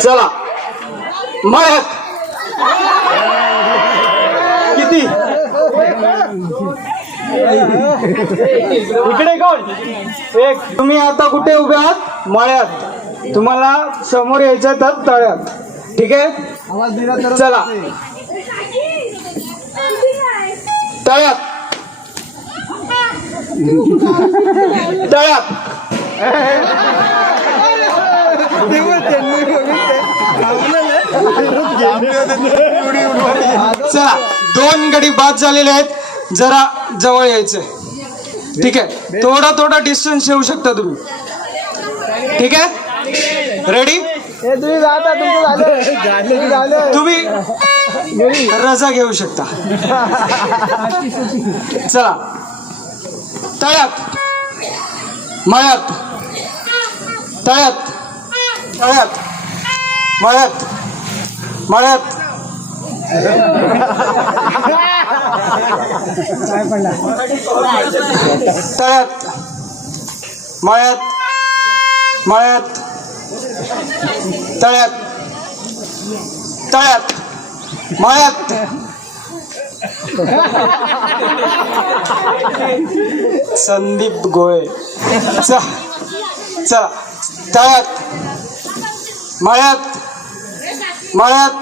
चला. मळ्यात. किती? इकडे कोण? एक. तुम्ही आता कुठे उभे आहात? मळ्यात. तुम्हाला समोर यायचं तर तळ्यात. ठीक आहे? चला. तळ्यात. तळ्यात. चला दोन गडी बाद झालेले आहेत. जरा जवळ यायचे ठीक आहे. थोडा थोडा डिस्टन्स येऊ शकता तुम्ही. ठीक आहे? रेडी तुम्ही रजा घेऊ शकता. चला. तळ्यात. मळ्यात. तळ्यात. तळ्यात. मळ्यात. मळ्यात. तळ्यात. मळ्यात. मळ्यात. तळ्यात. तळ्यात. मळ्यात. संदीप गोळे. च. चला तळ्यात. मळ्यात. मळ्यात.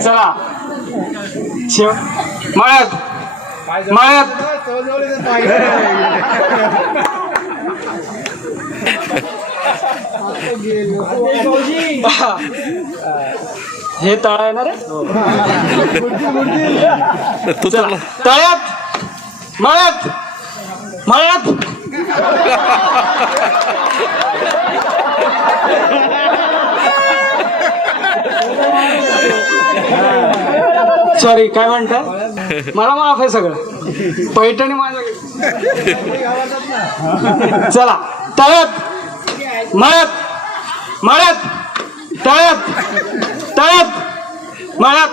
चला. शेव. मळ्यात. मळ्यात. हे तळ आहे ना रे? चला. तळ्यात. मळ्यात. मळ्यात. सॉरी काय म्हणतात मला माफ आहे सगळं. पैठणी माझ्या चला तळत मळत मळत तळत तळत मळत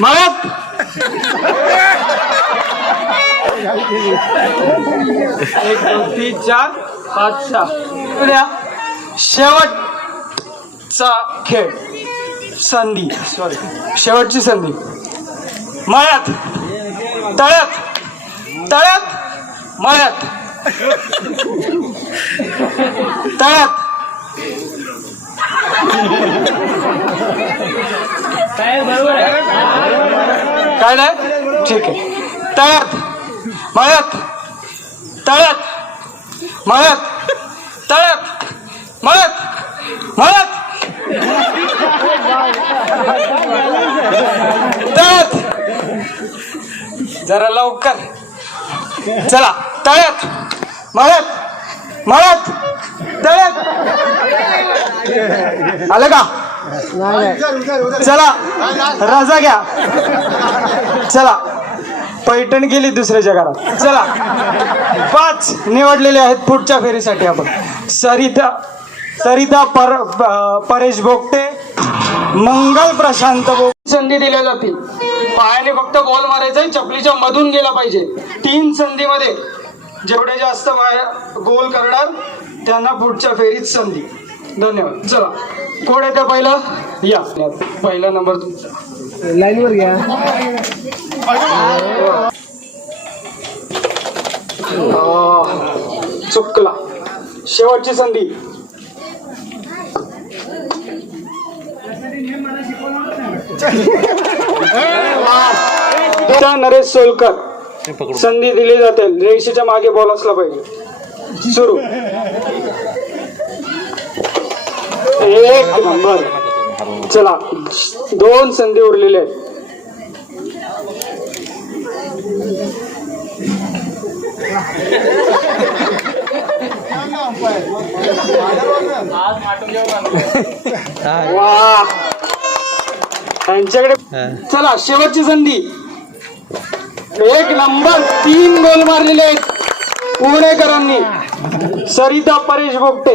मळत एक दोन तीन चार पाच सहा. शेवटचा खेळ. संधी सॉरी शेवटची संधी. मळ्यात. तळ्यात. तळ्यात. मळ्यात. तळ्यात. काय नाही? ठीक आहे. तळ्यात. मळ्यात. तळ्यात. मळ्यात. तळ्यात. मळ्यात. मळ्यात. जरा लवकर. चला तळ्यात. मळत मळत तळ्यात. आलं का? चला रजा घ्या. चला पैठण गेली दुसऱ्याच्या घरात. चला. पाच निवडलेले आहेत पुढच्या फेरीसाठी आपण. सरिता सरिता पर परेश बोगटे मंगल प्रशांत संधी दिल्या जातील. पायाने फक्त बॉल मारायचा चपलीच्या मधून गेला पाहिजे. तीन संधीमध्ये जेवढे जास्त गोल करणार त्यांना पुढच्या फेरीत संधी. धन्यवाद. चला कोण येते पहिलं? या. पहिला नंबर तुमचा. लाईनवर घ्या. चुकला. शेवटची संधी. नरेश सोलकर संधी दिली जाते. रेषेच्या मागे बॉल असला पाहिजे. सुरू. एक नंबर. चला. दोन संधी उरलेल्या आहेत. वा. त्यांच्याकडे चला शेवटची संधी. एक नंबर तीन गोल मारलेले आहेत पुणेकरांनी. सरिता परेश बोगटे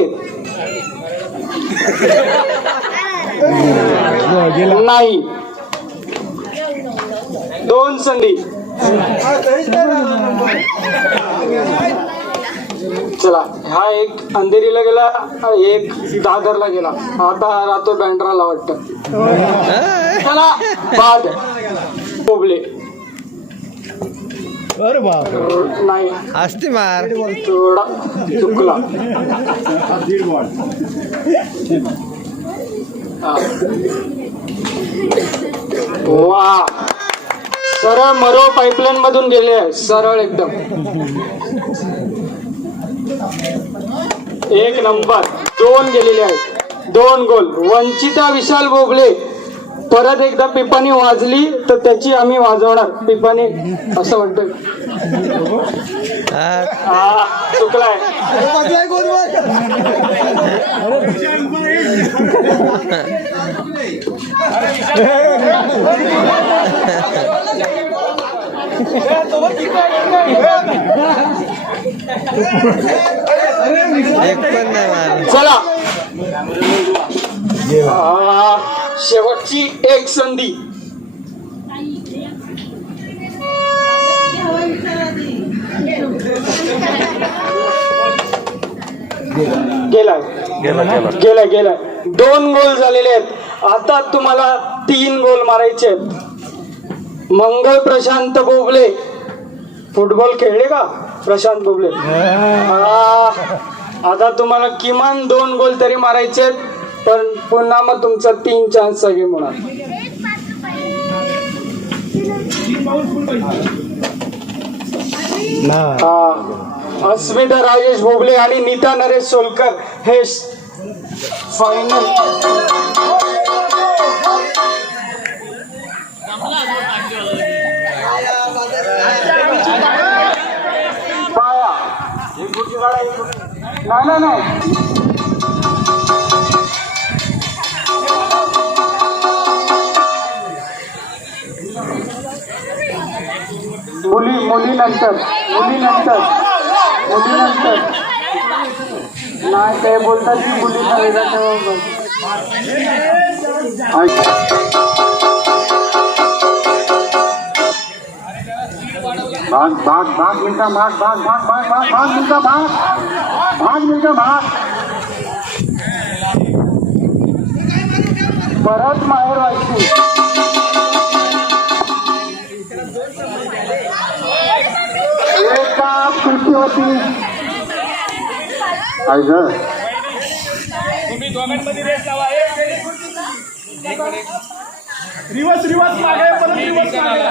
नाही. दोन संधी. चला हा एक अंधेरीला गेला एक दादरला गेला. आता हा राहतो बँड्राला वाटत. चला बाद. बोबले. नाही. असते मार. थोडा चुकला. वा. सरळ मरो पाईपलाईन मधून गेले आहे. सरळ एकदम. एक नंबर. दोन गेलेले आहेत. दोन गोल. वंचिता विशाल बोबले परत एकदा पिपाणी वाजली तर त्याची आम्ही वाजवणार. पिपाणी असं म्हणतोय. हा. चुकलाय. चला. शेवटची एक संधी. गेलाय. गेलाय गेलाय. दोन गोल झालेले आहेत. आता तुम्हाला तीन गोल मारायचे आहेत. मंगल प्रशांत बोबले. फुटबॉल खेळले का? प्रशांत बोबले. आ, आता तुम्हाला किमान दोन गोल तरी मारायचे पण पुन्हा मग तुमचा तीन चान्स सगळे होणार हा. अस्मिता राजेश भोगले आणि नीता नरेश सोलकर हे फायनल नाही नाही नाही. मुली मुलीनंतर मुलीनंतर मुलीनंतर नाही ते बोलतात की मुलींना भाग भाग भाग मिलका भाग भाग भाग भाग भाग भाग मिलका भाग भाग मिलका भाग. परत माहेर व्हायची. एका कृती होती आई ग. तुम्ही दोघांमध्ये रेस लावा. रिवर्स रिवर्स मागे परत रिवर्स मागे.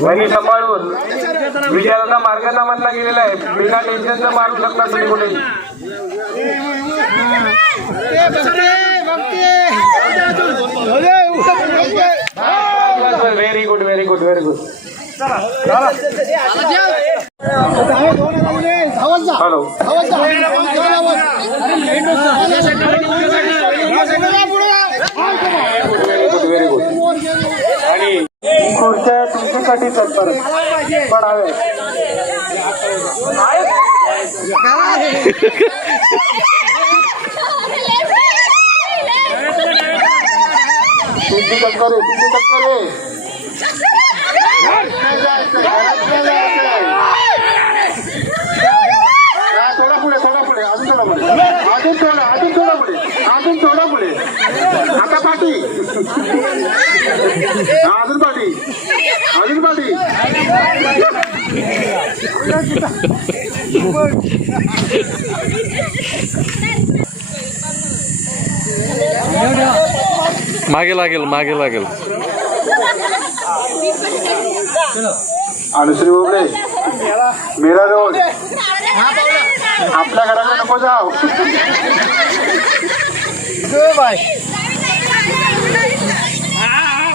वहिनी सांभाळून. विजयाचा मार्गाचा म्हटला गेलेला आहे. बिना टेन्शनचं मारू शकता तुम्ही कुठेही. Very good very good very good hello very good very good आणि खुर्च्या तुमच्यासाठीच आहेत परत पडावे सिद्धी तत्करे सिद्धी तत्करे हा, थोडा पुढे थोडा पुढे अजून थोडा पुढे अजून थोडा अजून थोडा पुढे अजून थोडा पुढे आता पाठी हा, अजून पाठी अजून पाठी मागे लागेल मागे लागेल. अनुश्री बोबडे मीरा रोड आपल्या घराकडे नको जाऊ. हा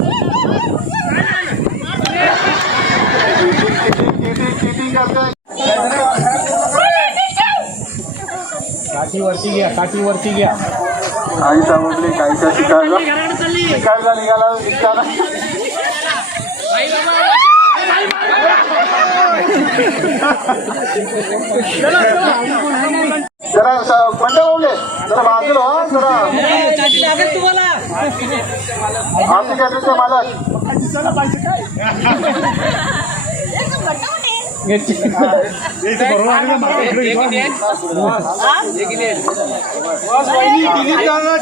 काठी वरती घ्या काठी वरती घ्या काही समजली काहीच्या शिकायला शिकायला निघाला शिकायला जरा मंडळ जरा बाजूला जरा आमची कॅटरीचे मालक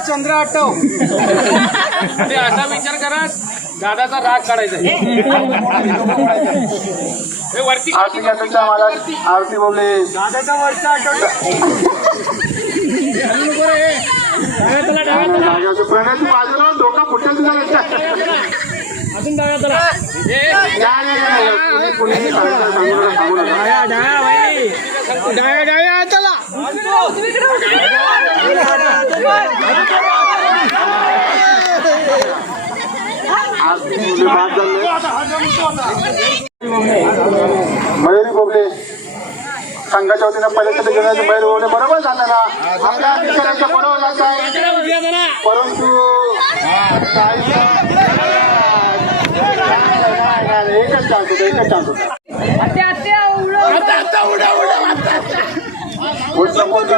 चंद्र आठव ते असा विचार करा दादाचा राग काढायचा हे वरती मालक आरती बोबले दादाचा वरचा आठव प्रणयची बाजूला डोका फुटेल तुझा अजून. डाया डाया चला. झाले. मयुरी बोबले संघाच्या वतीनं सगळे घेण्याचे मयूर बोबले बरोबर झालं ना? आपल्या अधिकाऱ्यांच्या बरोबर परंतु काही एकच चान्स होता एकच चान्स होता आता आता उड्या उड्या आता. पुढचा मुद्दा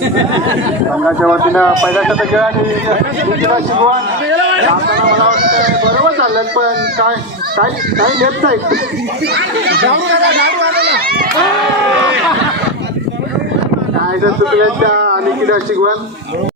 संघाच्या वतीनं पहिल्या खेळ आणि शिकवण मला वाटतं बरोबर चाललं पण काय काय काही लेफ्ट साईड काय जर चुकल्या त्या किडा शिकवण